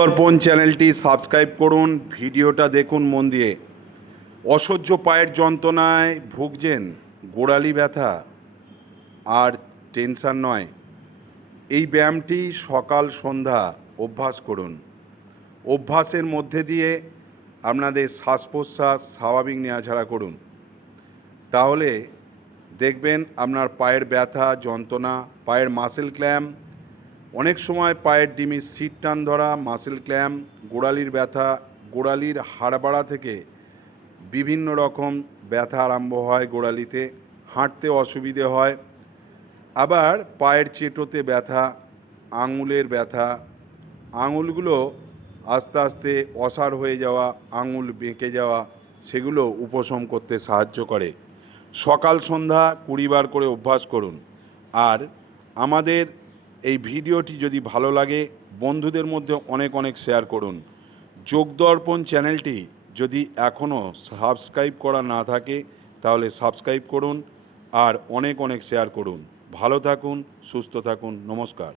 দর্পণ চ্যানেলটি সাবস্ক্রাইব করুন, ভিডিওটা দেখুন মন দিয়ে। অসহ্য পায়ের যন্ত্রণায় ভুগছেন, গোড়ালি ব্যথা আর টেনশন নয়, এই ব্যায়ামটি সকাল সন্ধ্যা অভ্যাস করুন। অভ্যাসের মধ্যে দিয়ে আপনাদের শ্বাস প্রশ্বাস স্বাভাবিক নেওয়াঝাড়া করুন, তাহলে দেখবেন আপনার পায়ের ব্যথা যন্ত্রণা, পায়ের মাসেল ক্ল্যাম্প, অনেক সময় পায়ের ডিমির সিট টান ধরা, মাসেল ক্ল্যাম্প, গোড়ালির ব্যথা, গোড়ালির হাড়বাড়া থেকে বিভিন্ন রকম ব্যথা আরম্ভ হয়, গোড়ালিতে হাঁটতে অসুবিধে হয়, আবার পায়ের চেটোতে ব্যথা, আঙুলের ব্যথা, আঙুলগুলো আস্তে আস্তে অসাড় হয়ে যাওয়া, আঙুল বেঁকে যাওয়া, সেগুলো উপশম করতে সাহায্য করে। সকাল সন্ধ্যা 20 বার করে অভ্যাস করুন। আর আমাদের এই ভিডিওটি যদি ভালো লাগে বন্ধুদের মধ্যে অনেক অনেক শেয়ার করুন। যোগদর্পণ চ্যানেলটি যদি এখনও সাবস্ক্রাইব করা না থাকে তাহলে সাবস্ক্রাইব করুন আর অনেক অনেক শেয়ার করুন। ভালো থাকুন, সুস্থ থাকুন, নমস্কার।